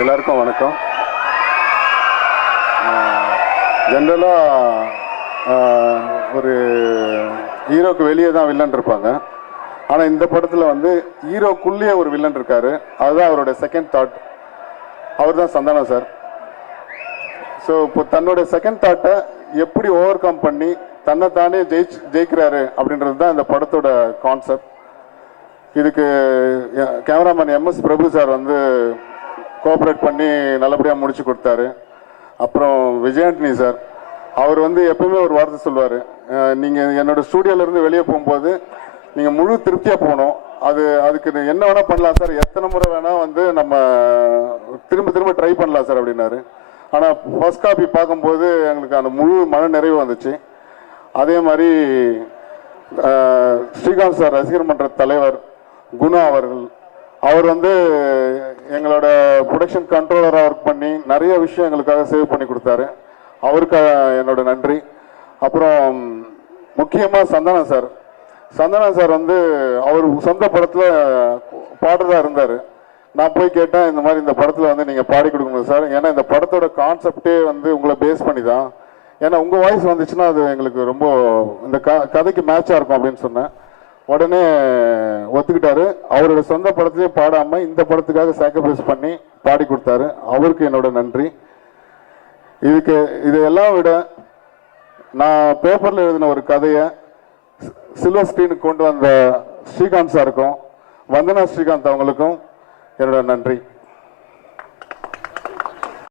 எல்லாருக்கும் வணக்கம். ஜென்ரலாக ஒரு ஹீரோக்கு வெளியே தான் வில்லன் இருப்பாங்க. ஆனால் இந்த படத்தில் வந்து ஹீரோக்குள்ளேயே ஒரு வில்லன் இருக்காரு. அதுதான் அவரோட செகண்ட் தாட். அவர் தான் சந்தானம் சார். ஸோ இப்போ தன்னோட செகண்ட் தாட்டை எப்படி ஓவர் கம் பண்ணி தன்னைத்தானே ஜெயிக்கிறாரு அப்படின்றது தான் இந்த படத்தோட கான்செப்ட். இதுக்கு கேமராமேன் MS பிரபு சார் வந்து கோஆப்ரேட் பண்ணி நல்லபடியாக முடிச்சு கொடுத்தாரு. அப்புறம் விஜயாண்டனி சார், அவர் வந்து எப்பவுமே ஒரு வார்த்தை சொல்லுவார், நீங்கள் என்னோட ஸ்டூடியோலேருந்து வெளியே போகும்போது நீங்கள் முழு திருப்தியாக போகணும். அதுக்கு என்ன வேணால் பண்ணலாம் சார், எத்தனை முறை வேணால் வந்து நம்ம திரும்ப ட்ரை பண்ணலாம் சார் அப்படின்னாரு. ஆனால் ஃபர்ஸ்ட் காப்பி பார்க்கும்போது எங்களுக்கு அந்த முழு மன நிறைவு வந்துச்சு. அதே மாதிரி ஸ்ரீகாந்த் சார், ரசிகர் மன்ற தலைவர் குணா அவர்கள், அவர் வந்து எங்களோட ப்ரொடக்ஷன் கண்ட்ரோலராக ஒர்க் பண்ணி நிறைய விஷயம் எங்களுக்காக சேவ் பண்ணி கொடுத்தாரு. அவருக்கு என்னோட நன்றி. அப்புறம் முக்கியமாக சந்தானம் சார் வந்து அவர் சொந்த படத்தில் பாடுறதா இருந்தார். நான் போய் கேட்டேன், இந்த மாதிரி இந்த படத்தில் வந்து நீங்கள் பாடி கொடுக்கணும் சார், ஏன்னா இந்த படத்தோட கான்செப்டே வந்து உங்களை பேஸ் பண்ணி தான், ஏன்னா உங்கள் வாய்ஸ் வந்துச்சுன்னா அது எங்களுக்கு ரொம்ப இந்த கதைக்கு மேட்சாக இருக்கும் அப்படின்னு சொன்னேன். உடனே ஒத்துக்கிட்டாரு. அவரோட சொந்த படத்திலே பாடாமல் இந்த படத்துக்காக சாக்ரிஃபைஸ் பண்ணி பாடி கொடுத்தாரு. அவருக்கு என்னோட நன்றி. இதையெல்லாம் விட நான் பேப்பரில் எழுதின ஒரு கதையை சில்வர் ஸ்க்ரீனுக்கு கொண்டு வந்த ஸ்ரீகாந்த் சாருக்கும் வந்தனா ஸ்ரீகாந்த் அவங்களுக்கும் என்னோட நன்றி.